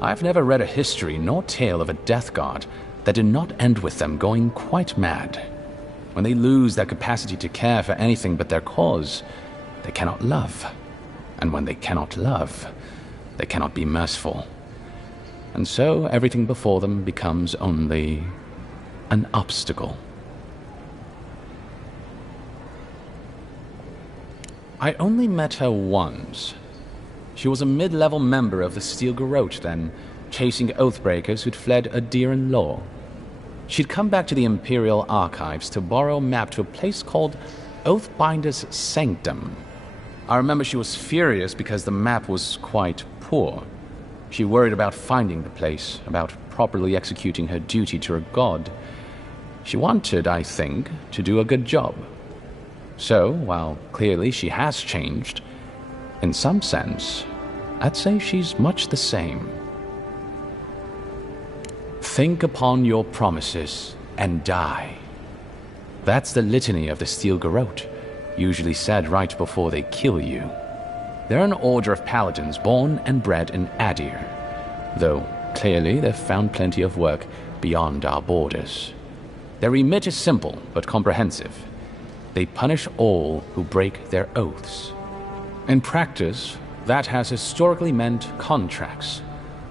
I've never read a history nor tale of a death guard that did not end with them going quite mad. When they lose their capacity to care for anything but their cause, they cannot love. And when they cannot love, they cannot be merciful. And so everything before them becomes only an obstacle. I only met her once. She was a mid-level member of the Steel Garrote then, chasing oathbreakers who'd fled Adiran law. She'd come back to the Imperial Archives to borrow a map to a place called Oathbinder's Sanctum. I remember she was furious because the map was quite poor. She worried about finding the place, about properly executing her duty to her god. She wanted, I think, to do a good job. So, while clearly she has changed, in some sense, I'd say she's much the same. Think upon your promises and die. That's the litany of the Steel Garrote, usually said right before they kill you. They're an order of paladins born and bred in Adir, though clearly they've found plenty of work beyond our borders. Their remit is simple but comprehensive. They punish all who break their oaths. In practice, that has historically meant contracts.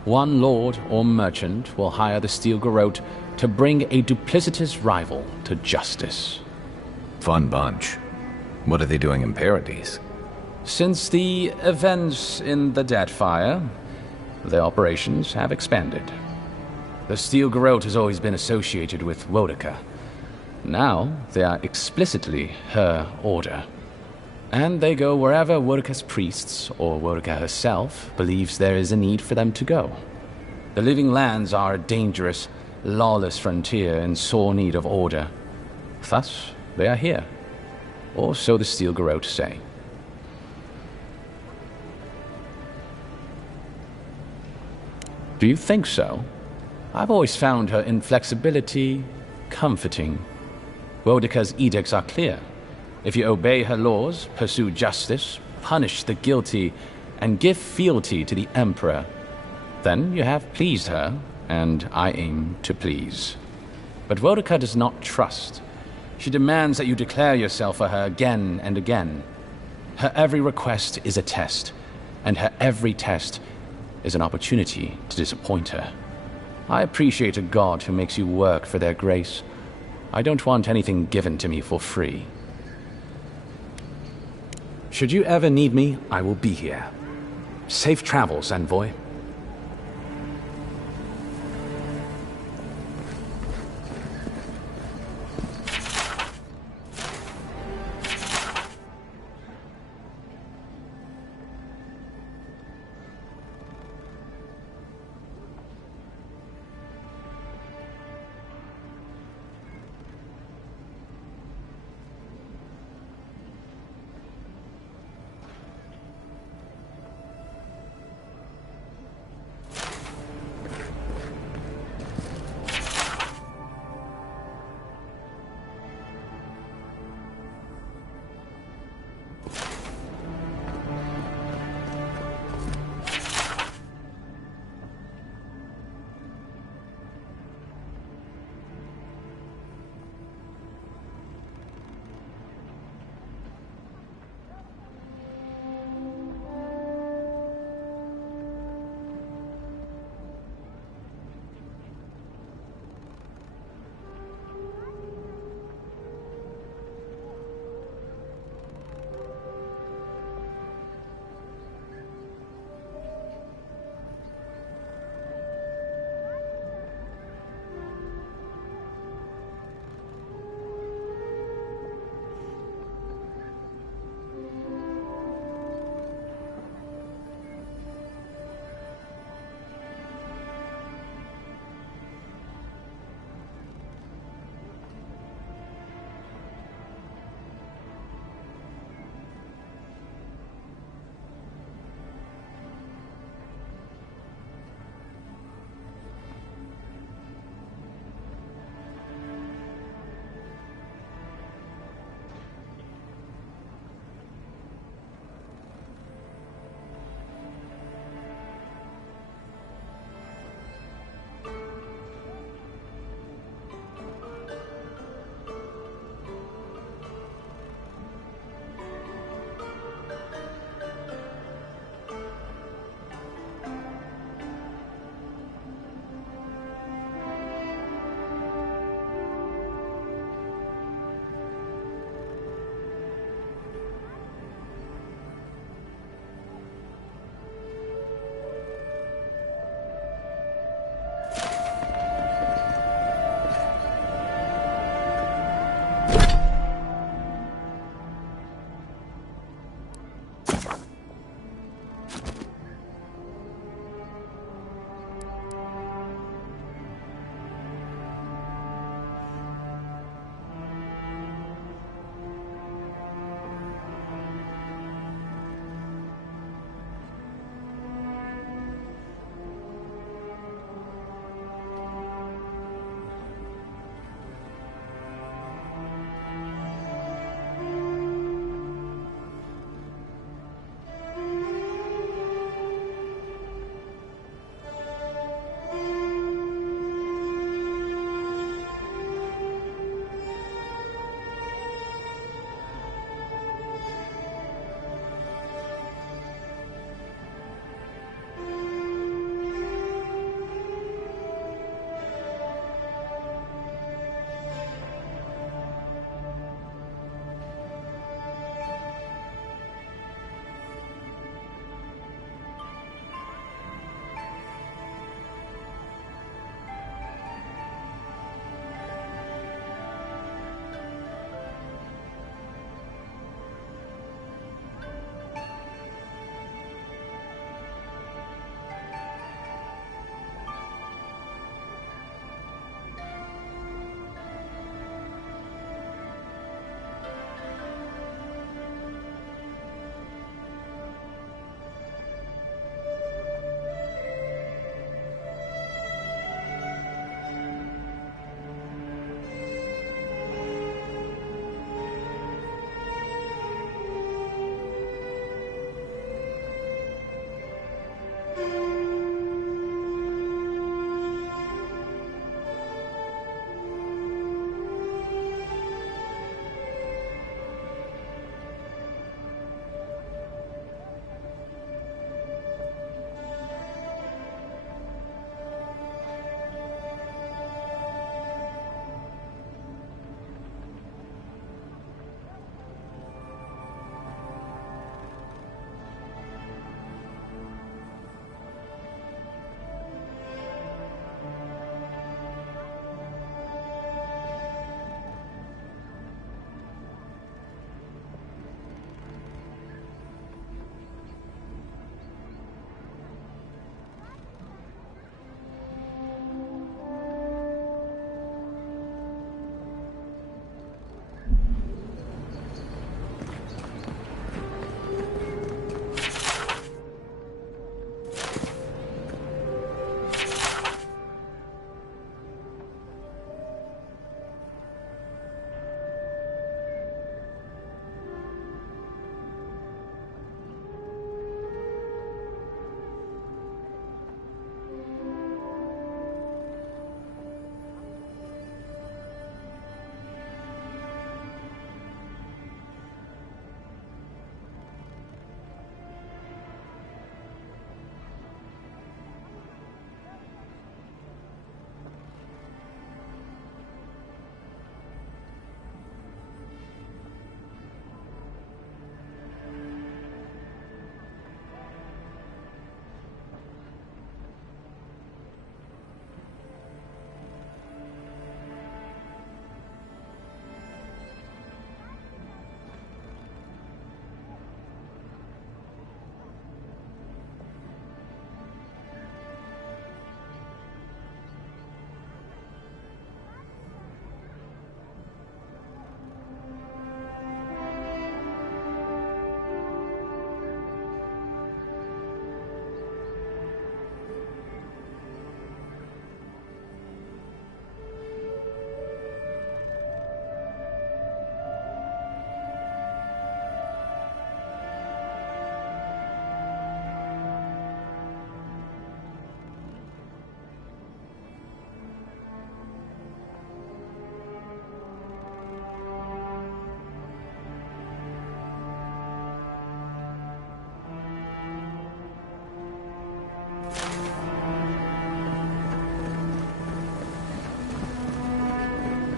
One lord or merchant will hire the Steel Garrote to bring a duplicitous rival to justice. Fun bunch. What are they doing in Paradise? Since the events in the Deadfire, their operations have expanded. The Steel Garrote has always been associated with Wodaka. Now, they are explicitly her order. And they go wherever Wodaka's priests, or Wodaka herself, believes there is a need for them to go. The Living Lands are a dangerous, lawless frontier in sore need of order. Thus, they are here. Or so the Steel Garrote say. Do you think so? I've always found her inflexibility comforting. Wodaka's edicts are clear. If you obey her laws, pursue justice, punish the guilty, and give fealty to the Emperor, then you have pleased her, and I aim to please. But Wodaka does not trust. She demands that you declare yourself for her again and again. Her every request is a test, and her every test is an opportunity to disappoint her. I appreciate a god who makes you work for their grace. I don't want anything given to me for free. Should you ever need me, I will be here. Safe travels, envoy.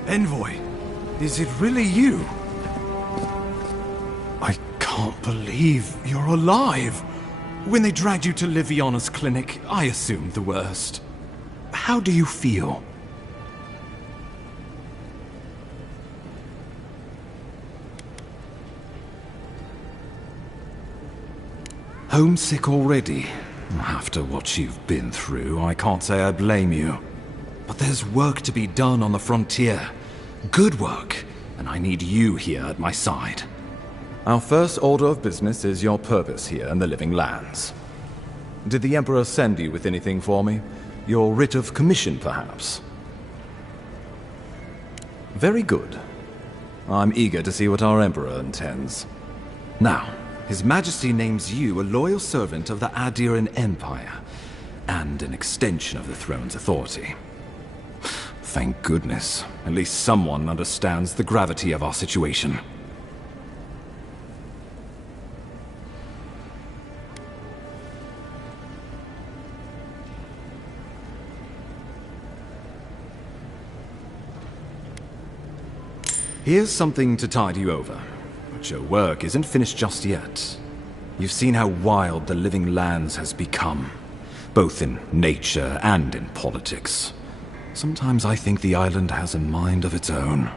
Envoy, is it really you? I can't believe you're alive. When they dragged you to Liviana's clinic, I assumed the worst. How do you feel? Homesick already? After what you've been through, I can't say I blame you. But there's work to be done on the frontier. Good work, and I need you here at my side. Our first order of business is your purpose here in the Living Lands. Did the Emperor send you with anything for me? Your writ of commission, perhaps? Very good. I'm eager to see what our Emperor intends. Now, His Majesty names you a loyal servant of the Adiran Empire, and an extension of the throne's authority. Thank goodness. At least someone understands the gravity of our situation. Here's something to tide you over. But your work isn't finished just yet. You've seen how wild the Living Lands has become, both in nature and in politics. Sometimes I think the island has a mind of its own.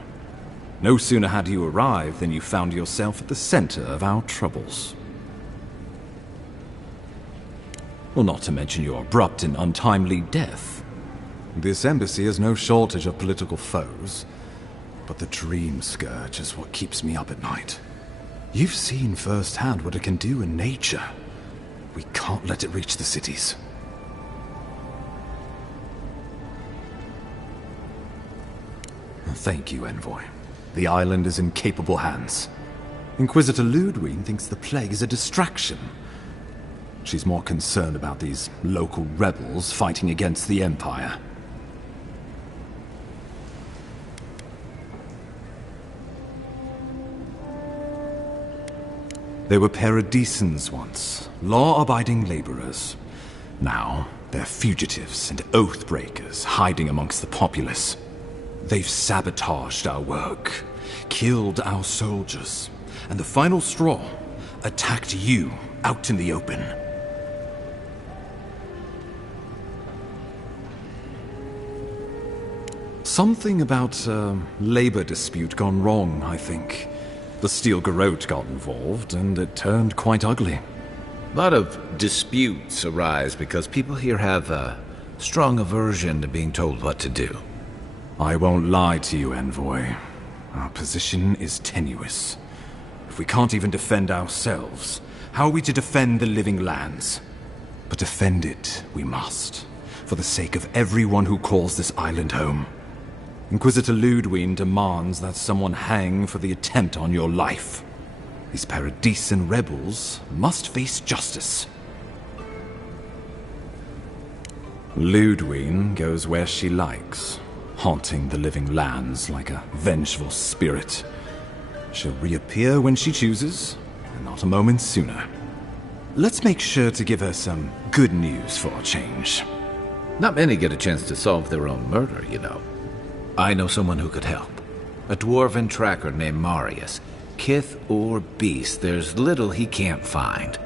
No sooner had you arrived than you found yourself at the center of our troubles. Well, not to mention your abrupt and untimely death. This embassy has no shortage of political foes, but the Dream Scourge is what keeps me up at night. You've seen firsthand what it can do in nature. We can't let it reach the cities. Thank you, Envoy. The island is in capable hands. Inquisitor Ludwig thinks the plague is a distraction. She's more concerned about these local rebels fighting against the Empire. They were paradisans once, law-abiding laborers. Now, they're fugitives and oath-breakers hiding amongst the populace. They've sabotaged our work, killed our soldiers, and the final straw, attacked you out in the open. Something about a labor dispute gone wrong, I think. The Steel Garrote got involved, and it turned quite ugly. A lot of disputes arise because people here have a strong aversion to being told what to do. I won't lie to you, Envoy. Our position is tenuous. If we can't even defend ourselves, how are we to defend the Living Lands? But defend it we must, for the sake of everyone who calls this island home. Inquisitor Ludwig demands that someone hang for the attempt on your life. These Paradisan rebels must face justice. Ludwig goes where she likes, haunting the Living Lands like a vengeful spirit. She'll reappear when she chooses, and not a moment sooner. Let's make sure to give her some good news for a change. Not many get a chance to solve their own murder, you know. I know someone who could help. A dwarven tracker named Marius. Kith or beast, there's little he can't find.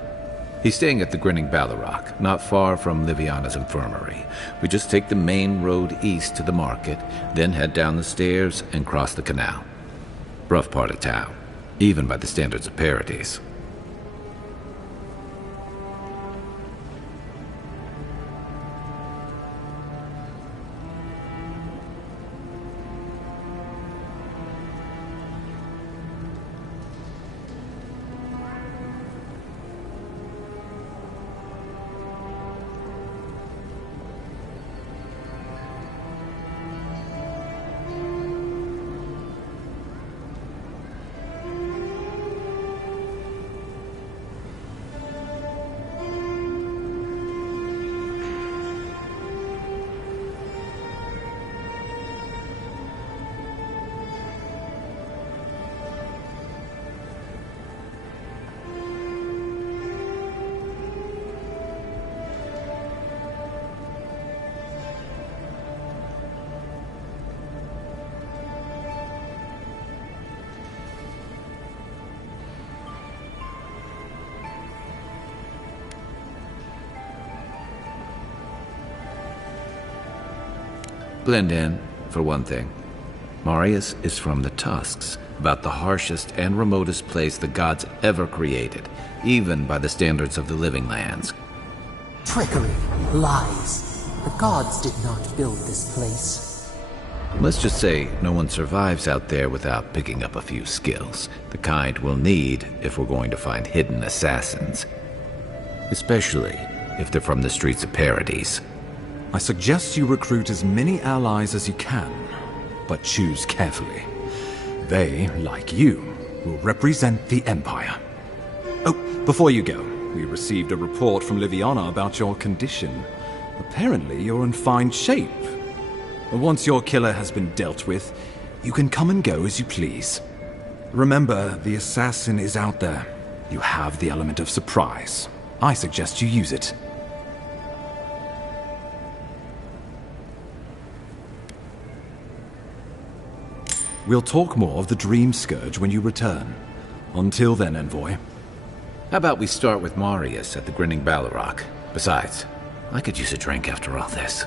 He's staying at the Grinning Ballarrock, not far from Liviana's infirmary. We just take the main road east to the market, then head down the stairs and cross the canal. Rough part of town, even by the standards of Paradise. Blend in, for one thing. Marius is from the Tusks, about the harshest and remotest place the gods ever created, even by the standards of the living lands. Trickery, lies. The gods did not build this place. Let's just say no one survives out there without picking up a few skills, the kind we'll need if we're going to find hidden assassins. Especially if they're from the streets of Paradise. I suggest you recruit as many allies as you can, but choose carefully. They, like you, will represent the Empire. Oh, before you go, we received a report from Liviana about your condition. Apparently, you're in fine shape. Once your killer has been dealt with, you can come and go as you please. Remember, the assassin is out there. You have the element of surprise. I suggest you use it. We'll talk more of the Dream Scourge when you return. Until then, Envoy. How about we start with Marius at the Grinning Balrog? Besides, I could use a drink after all this.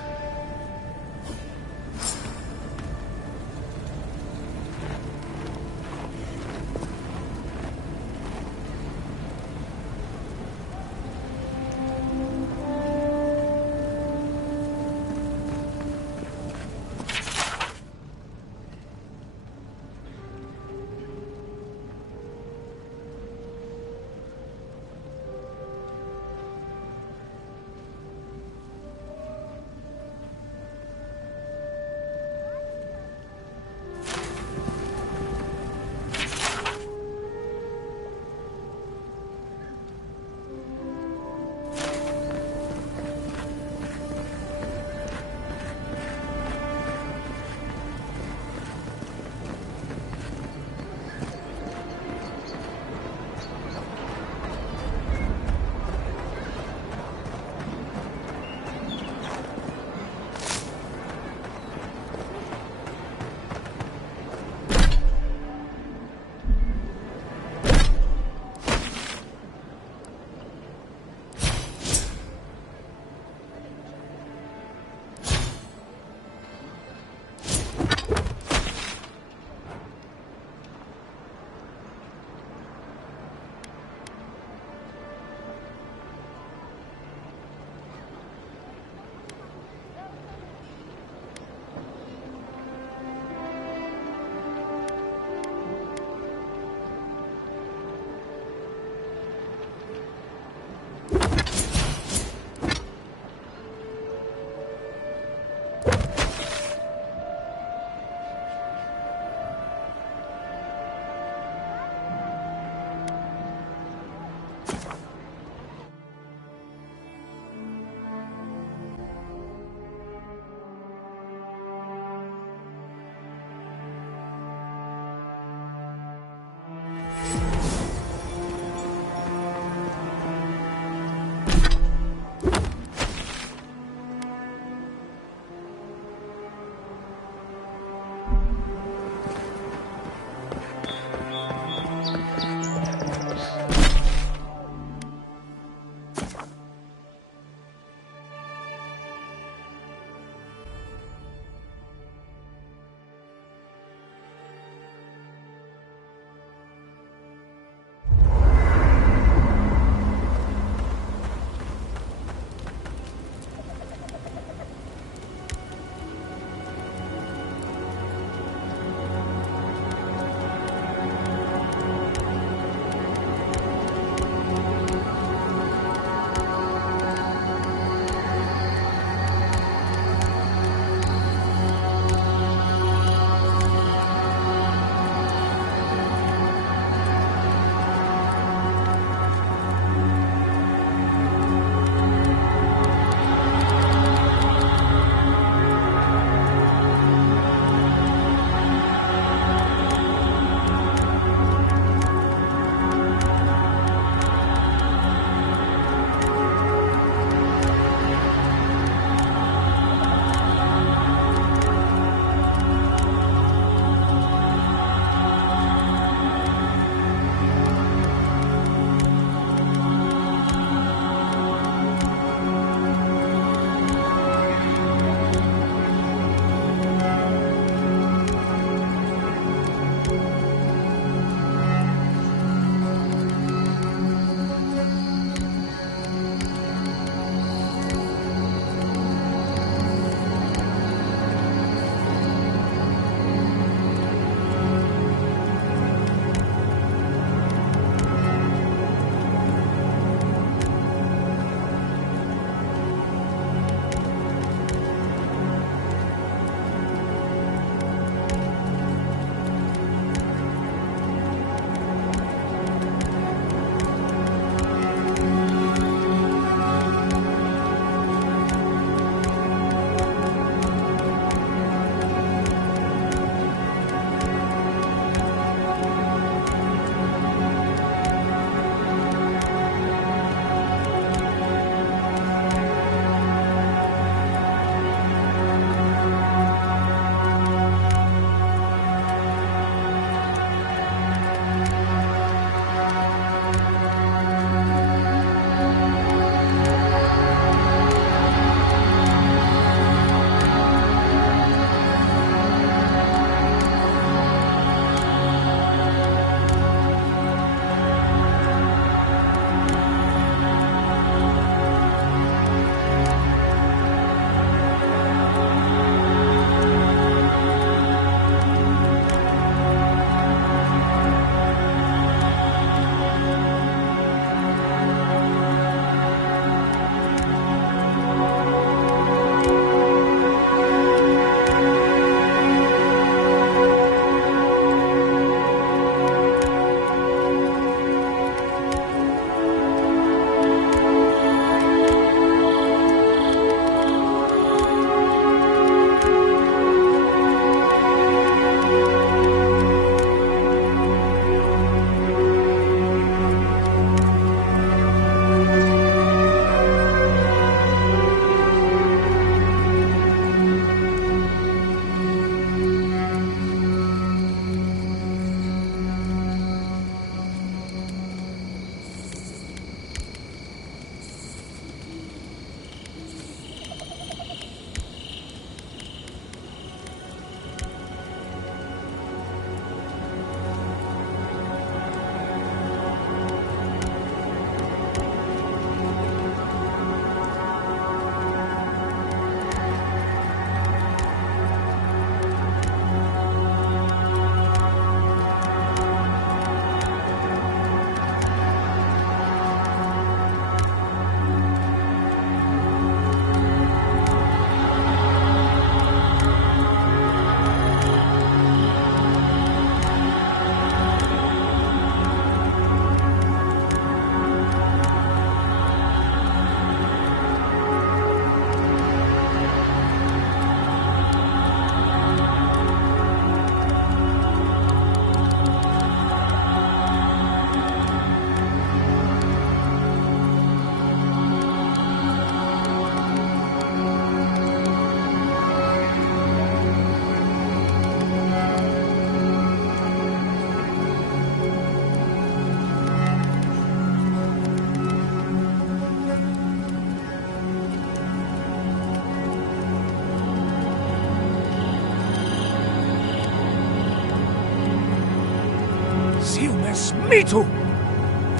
Silmes mitu!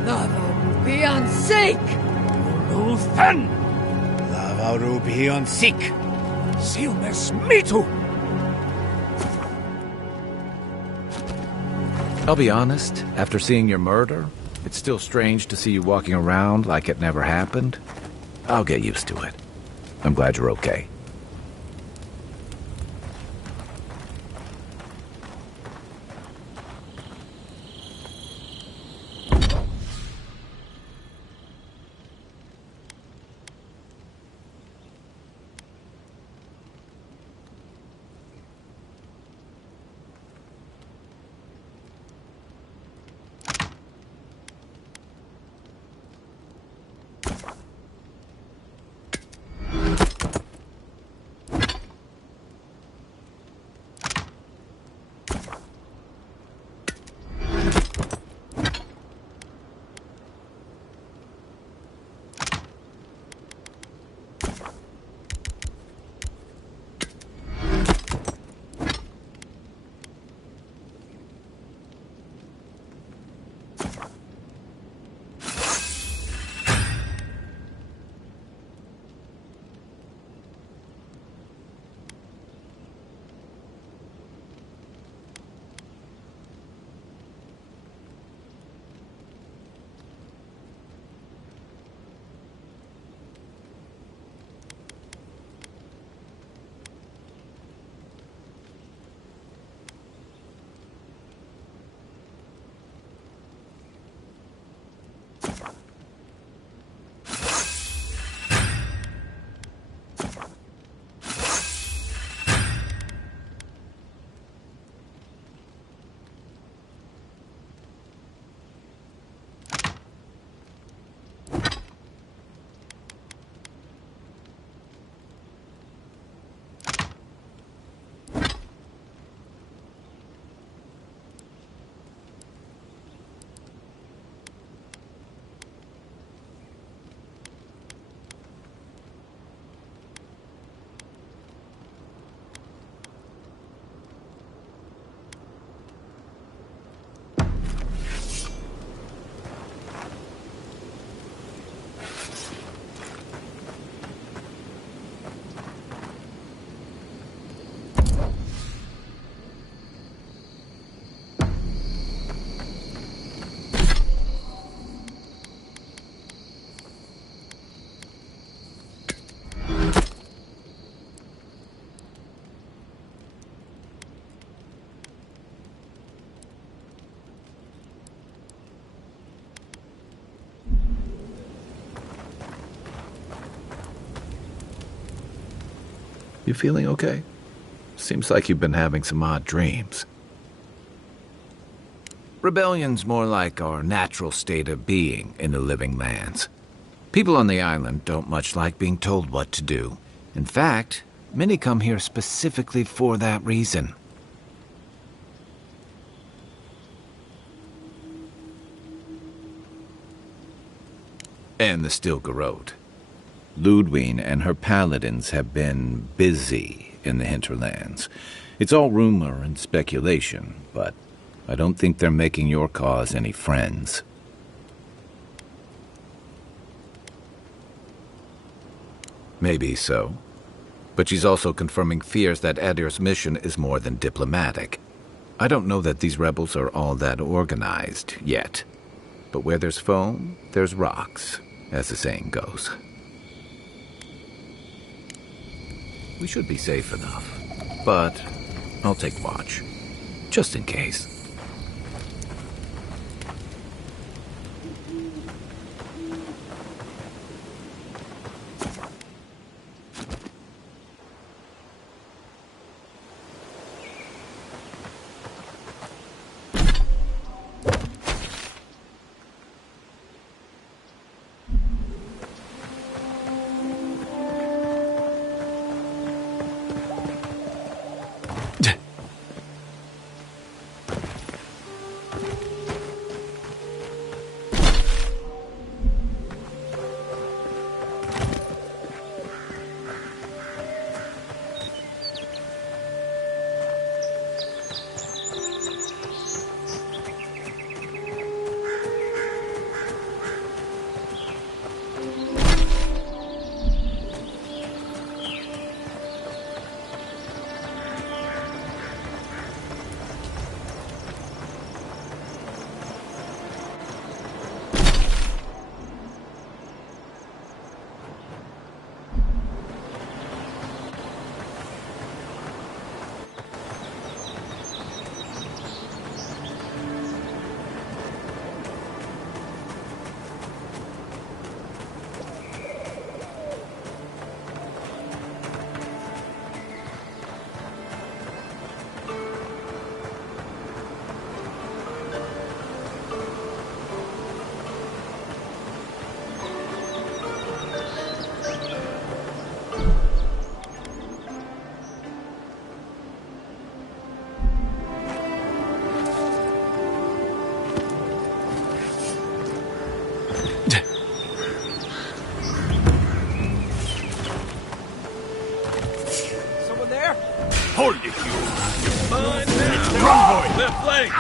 Lava beyond sake! Luthen! Lavaru beyond sick. Silmes mitu! I'll be honest, after seeing your murder, it's still strange to see you walking around like it never happened. I'll get used to it. I'm glad you're okay. You feeling okay? Seems like you've been having some odd dreams. Rebellion's more like our natural state of being in the living lands. People on the island don't much like being told what to do. In fact, many come here specifically for that reason. And the Stilgarrote. Ludwine and her paladins have been busy in the hinterlands. It's all rumor and speculation, but I don't think they're making your cause any friends. Maybe so. But she's also confirming fears that Adir's mission is more than diplomatic. I don't know that these rebels are all that organized yet. But where there's foam, there's rocks, as the saying goes. We should be safe enough, but I'll take watch, just in case. Hold it, you! Mine now! Convoy, left flank!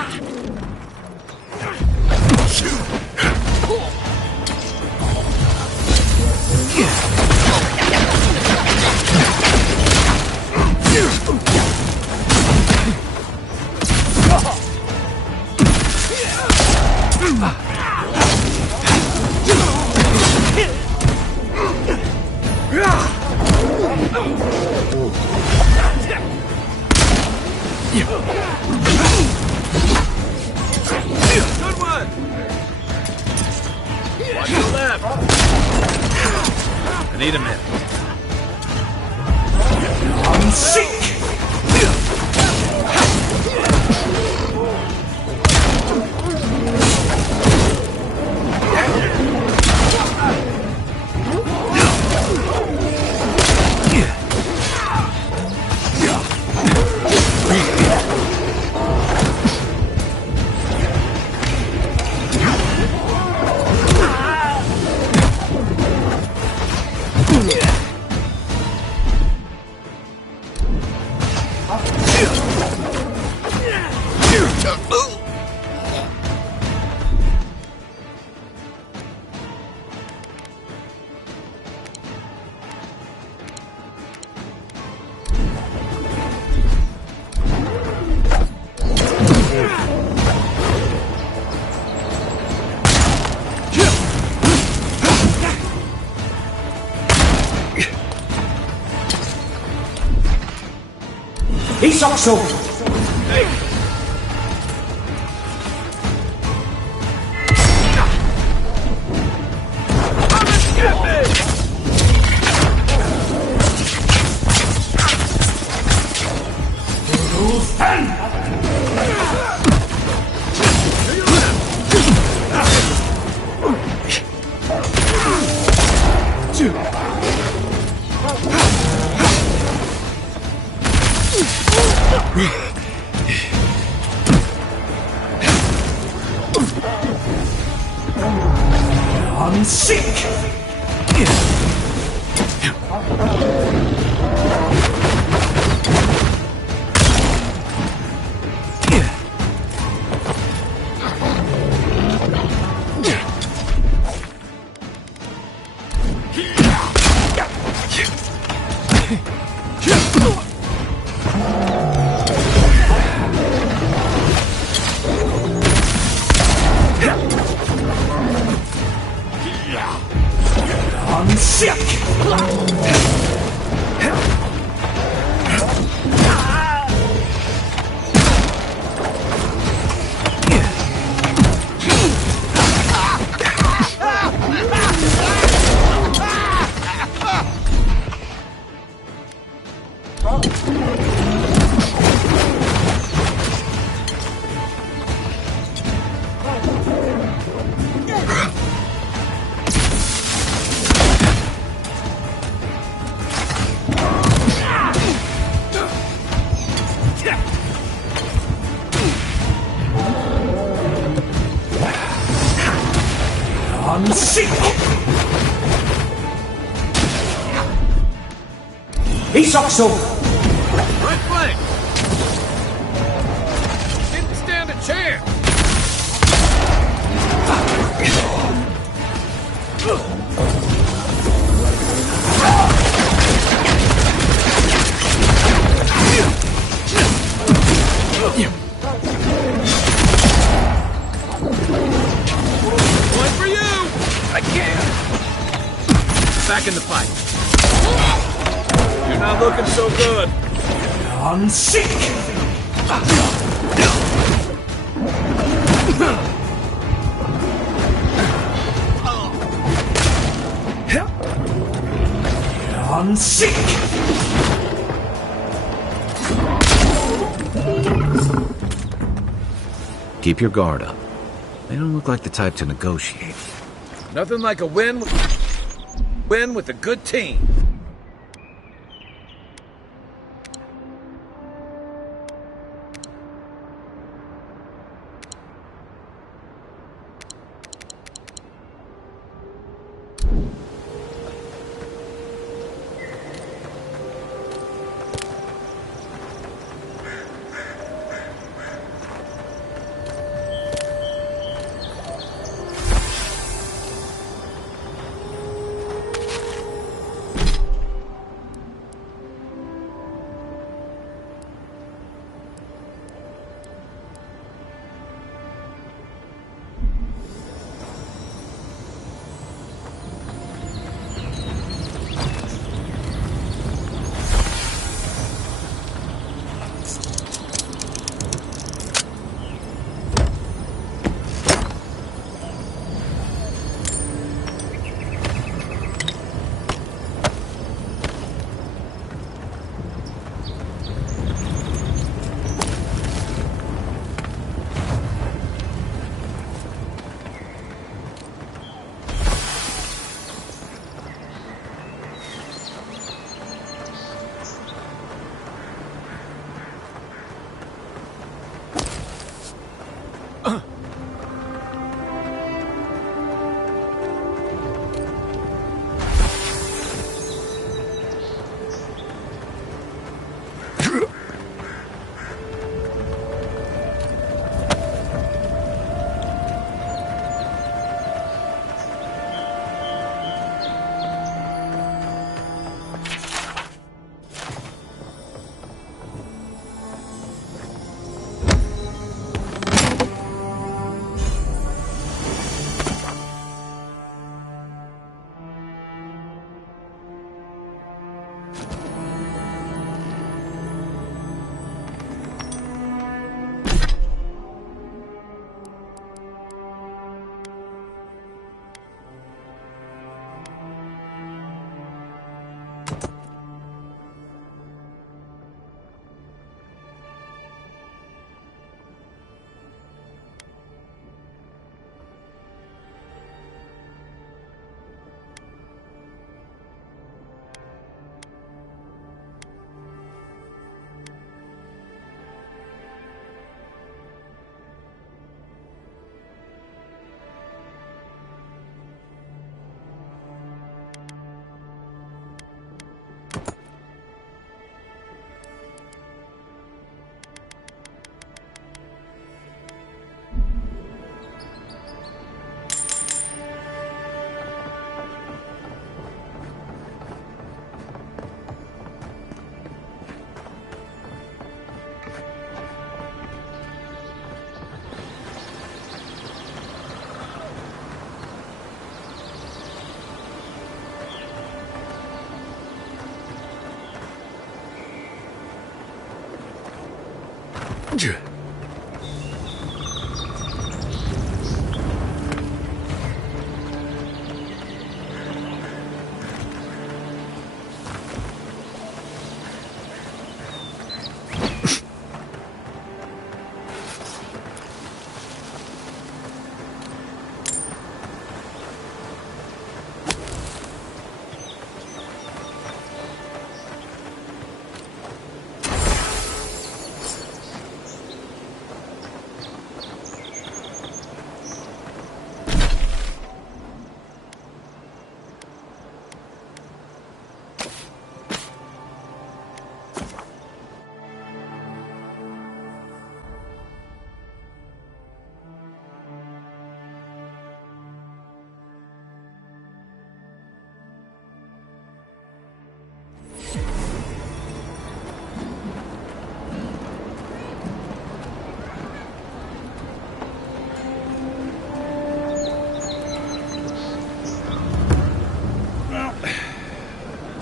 Good one! Watch your left! I need a minute. Seek! He's also... He's also... Right flank! Didn't stand a chance! One for you! I can't! Back in the fight. You're not looking so good. Seek! Seek! Keep your guard up. They don't look like the type to negotiate. Nothing like a win with a good team.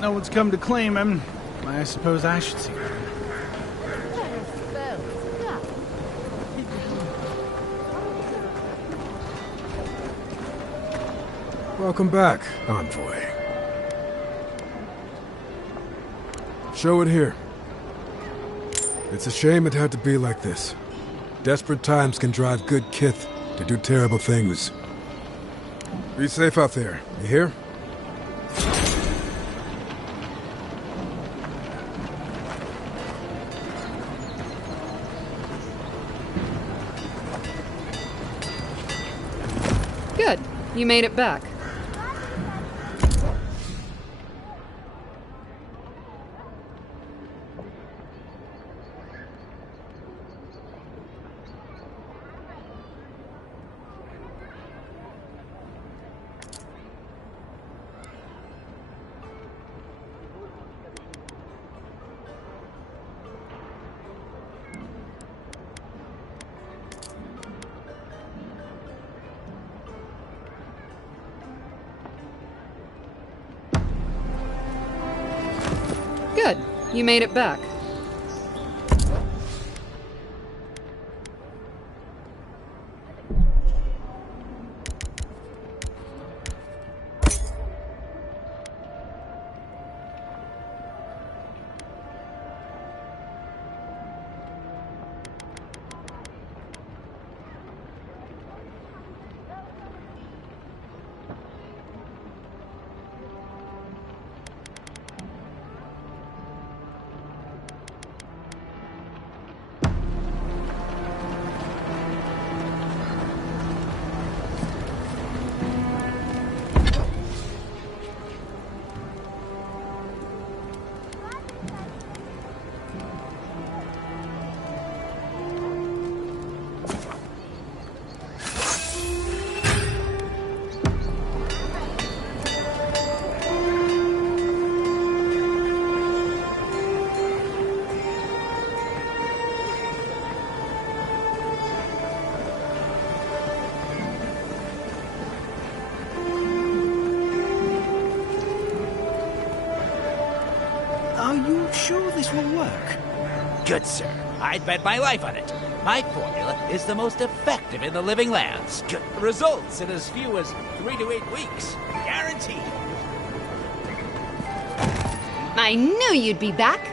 No one's come to claim him. I suppose I should see him. Welcome back, Envoy. Show it here. It's a shame it had to be like this. Desperate times can drive good kith to do terrible things. Be safe out there, you hear? Good. You made it back. Good. You made it back. Are you sure this will work? Good, sir. I'd bet my life on it. My formula is the most effective in the living lands. Good results in as few as 3 to 8 weeks. Guaranteed. I knew you'd be back.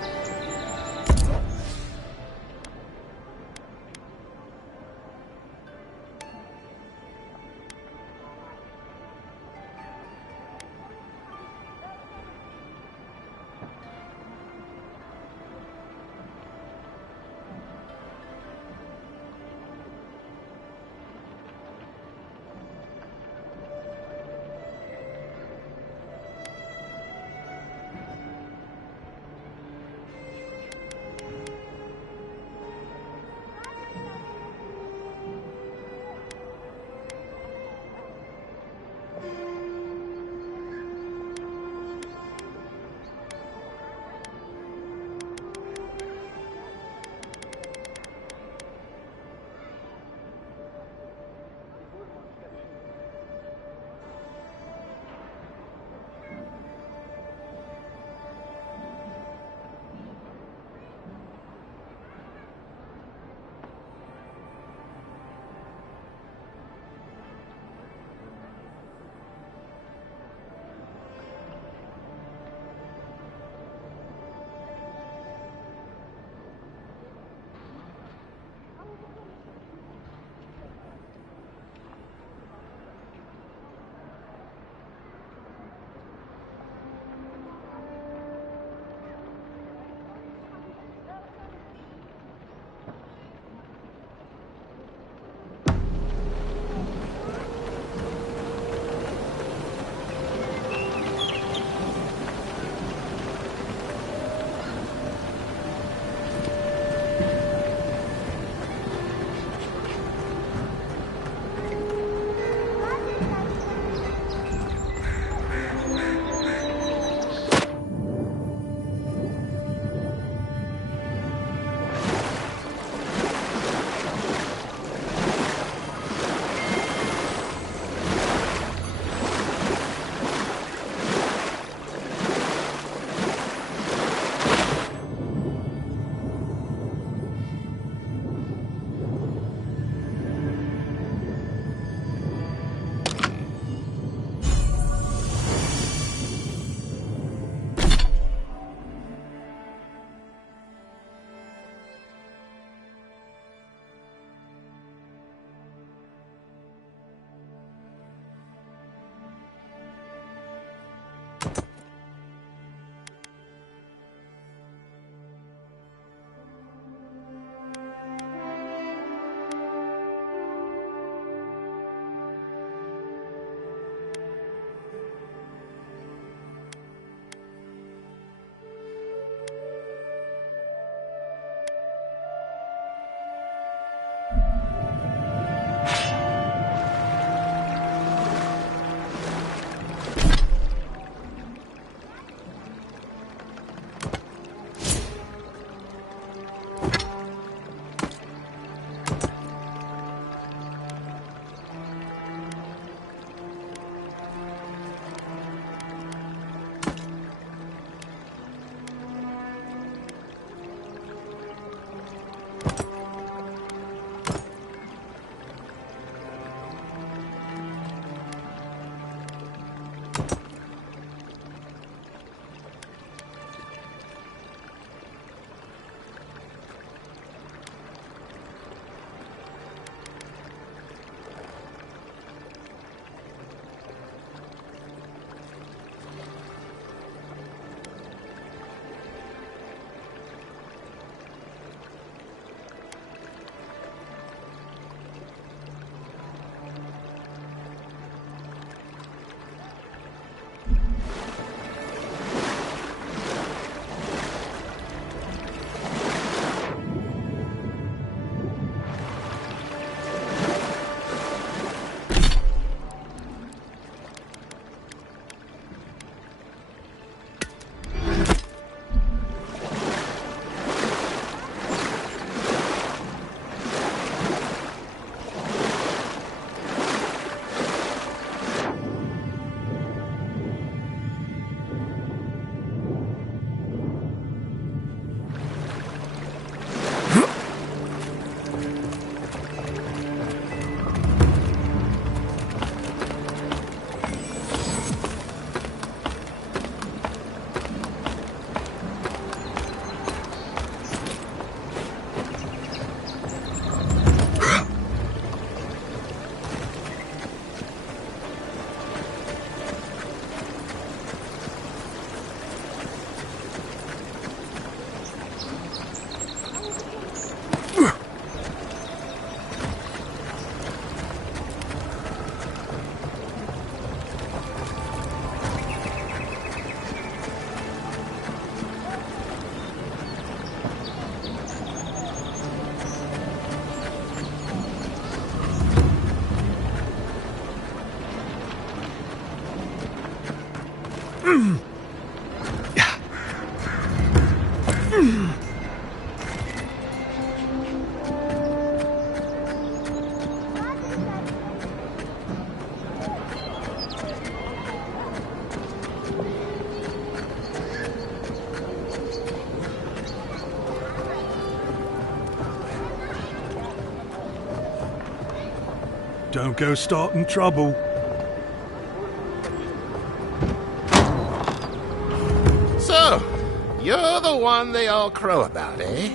Don't go starting trouble. So, you're the one they all crow about, eh?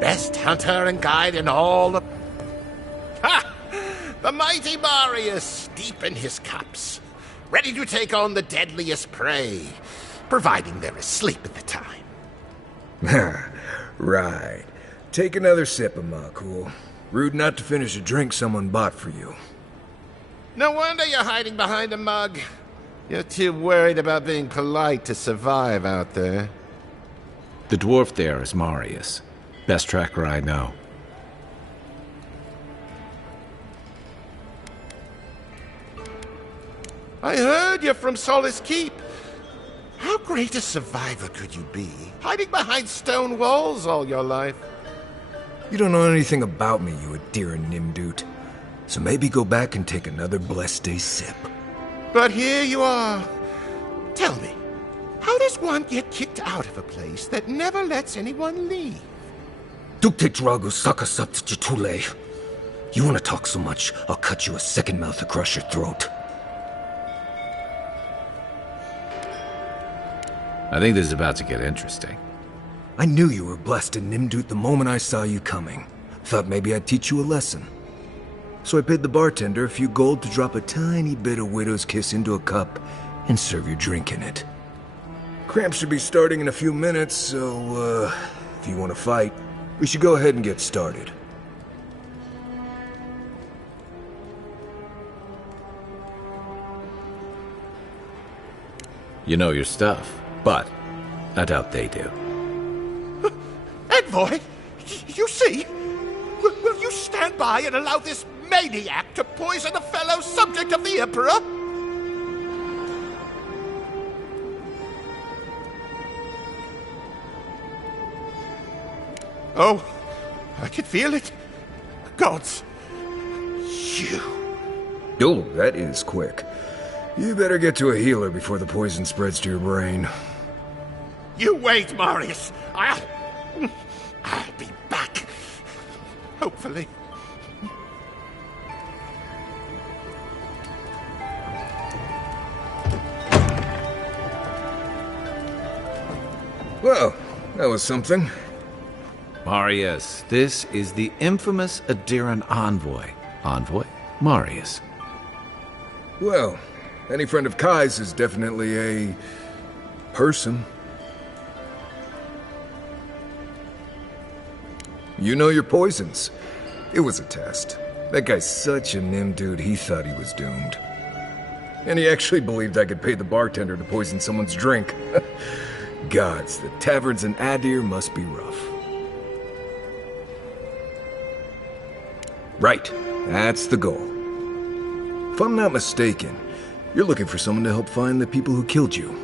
Best hunter and guide in all the... Ha! The mighty Marius, deep in his cups, ready to take on the deadliest prey, providing they're asleep at the time. Right. Take another sip of my cool. Rude not to finish a drink someone bought for you. No wonder you're hiding behind a mug. You're too worried about being polite to survive out there. The dwarf there is Marius. Best tracker I know. I heard you're from Solace Keep. How great a survivor could you be, hiding behind stone walls all your life? You don't know anything about me, you Adira Nimdut. So maybe go back and take another blessed day sip. But here you are. Tell me, how does one get kicked out of a place that never lets anyone leave? Dukte Drago Sakasat Jitule. You want to talk so much, I'll cut you a second mouth across your throat. I think this is about to get interesting. I knew you were blessed in Nimdut the moment I saw you coming. Thought maybe I'd teach you a lesson. So I paid the bartender a few gold to drop a tiny bit of Widow's Kiss into a cup and serve your drink in it. Cramps should be starting in a few minutes, so, if you want to fight, we should go ahead and get started. You know your stuff, but I doubt they do. Envoy, you see? Will you stand by and allow this maniac to poison a fellow subject of the Emperor? Oh, I can feel it. Gods, you. Oh, that is quick. You better get to a healer before the poison spreads to your brain. You wait, Marius. I'll be back. Hopefully. Well, that was something. Marius, this is the infamous Adiran envoy. Envoy? Marius. Well, any friend of Kai's is definitely a... person. You know your poisons. It was a test. That guy's such a Nimdut, he thought he was doomed. And he actually believed I could pay the bartender to poison someone's drink. Gods, the taverns in Adir must be rough. Right, that's the goal. If I'm not mistaken, you're looking for someone to help find the people who killed you.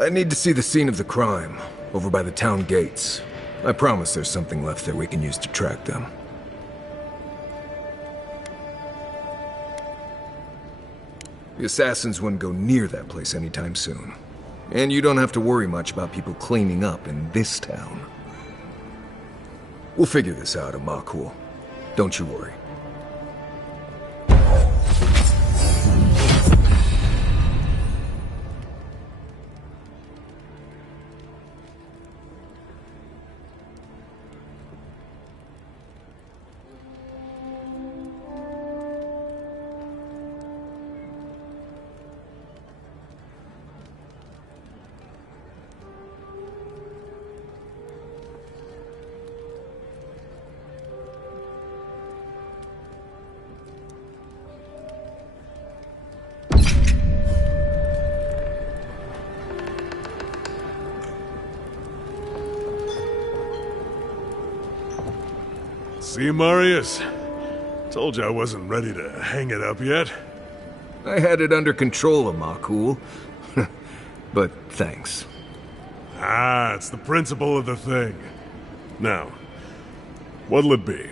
I need to see the scene of the crime, over by the town gates. I promise there's something left there we can use to track them. The assassins wouldn't go near that place anytime soon. And you don't have to worry much about people cleaning up in this town. We'll figure this out, Amakul. Don't you worry. See, Marius? Told you I wasn't ready to hang it up yet. I had it under control, Amakul. But thanks. Ah, it's the principle of the thing. Now, what'll it be?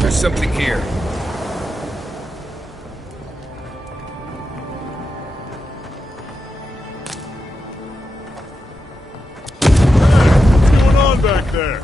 There's something here. What's going on back there?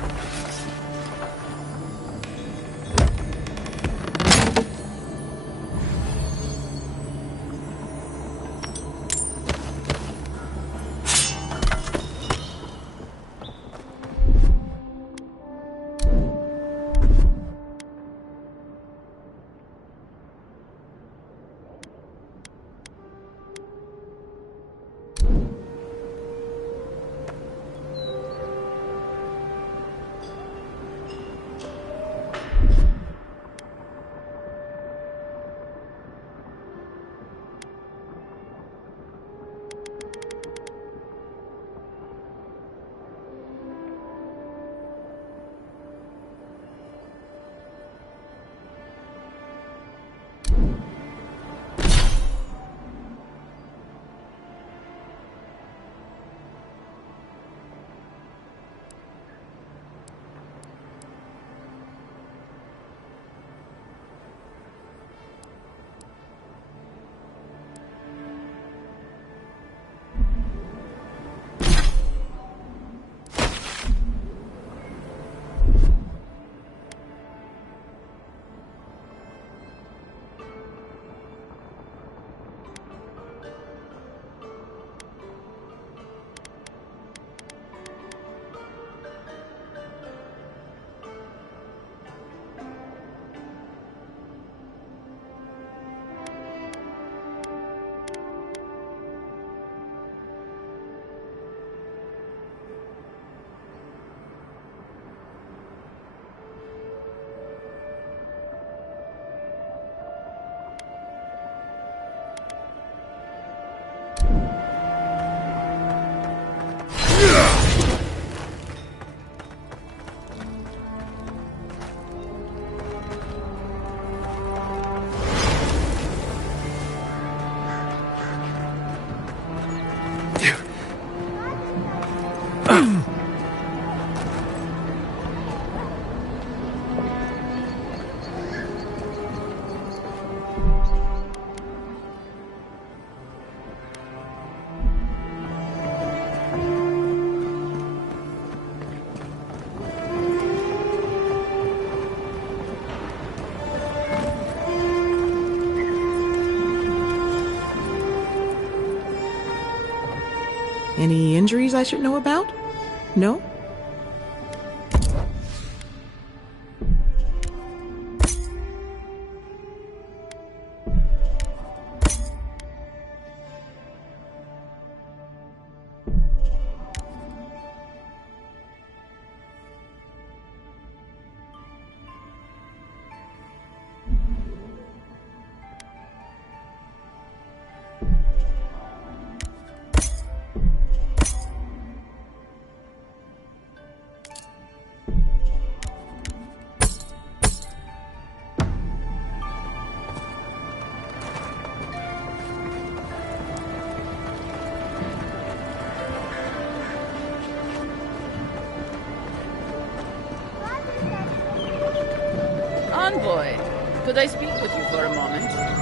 Any injuries I should know about? No? Envoy, could I speak with you for a moment?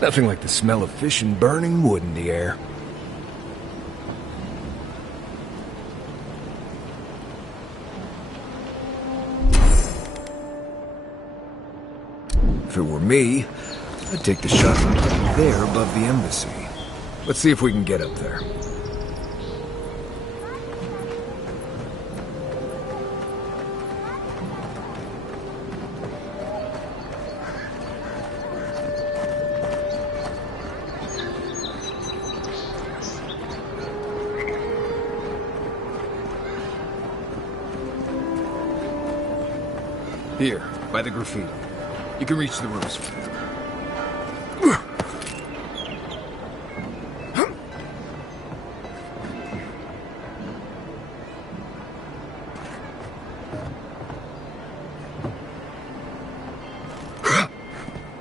Nothing like the smell of fish and burning wood in the air. If it were me, I'd take the shotgun right there above the embassy. Let's see if we can get up there. Here, by the graffiti. You can reach the rooms.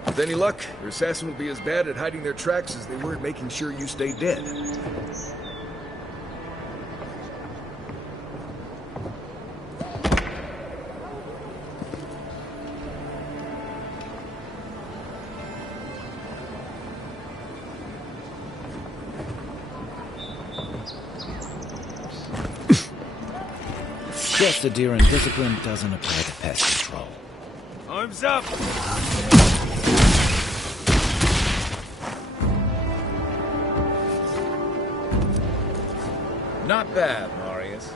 With any luck, your assassin will be as bad at hiding their tracks as they were at making sure you stay dead. Just a deer in discipline doesn't apply to pest control. Arms up! Not bad, Marius.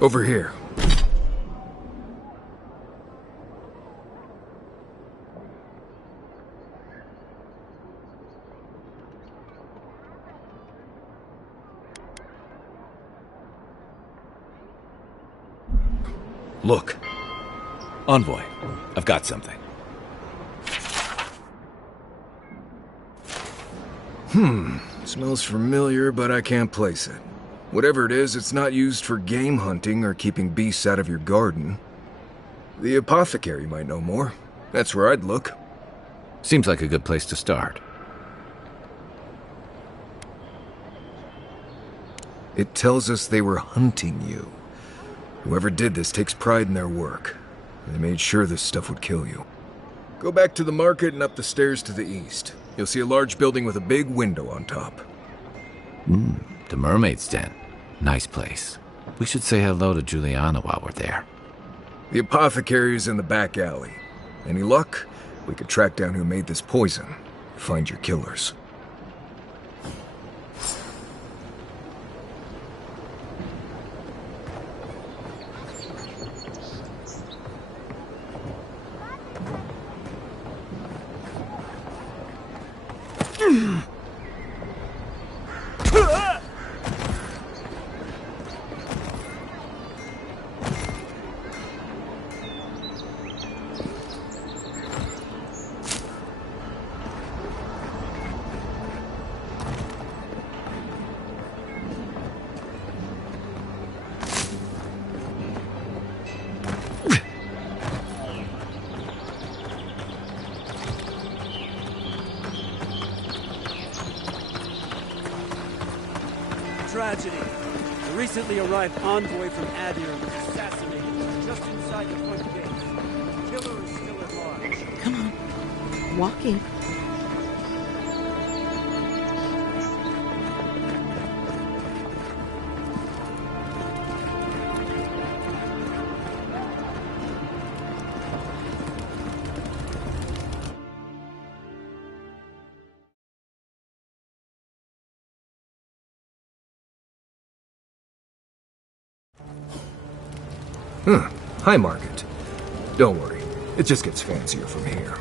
Over here. Look. Envoy, I've got something. Smells familiar, but I can't place it. Whatever it is, it's not used for game hunting or keeping beasts out of your garden. The apothecary might know more. That's where I'd look. Seems like a good place to start. It tells us they were hunting you. Whoever did this takes pride in their work. They made sure this stuff would kill you. Go back to the market and up the stairs to the east. You'll see a large building with a big window on top. The Mermaid's Den. Nice place. We should say hello to Juliana while we're there. The apothecary is in the back alley. Any luck? We could track down who made this poison. Find your killers. Tragedy. The recently arrived envoy from Adir was assassinated just inside the front gate. The killer is still at large. Come on. Walking. Hi, Market. Don't worry. It just gets fancier from here.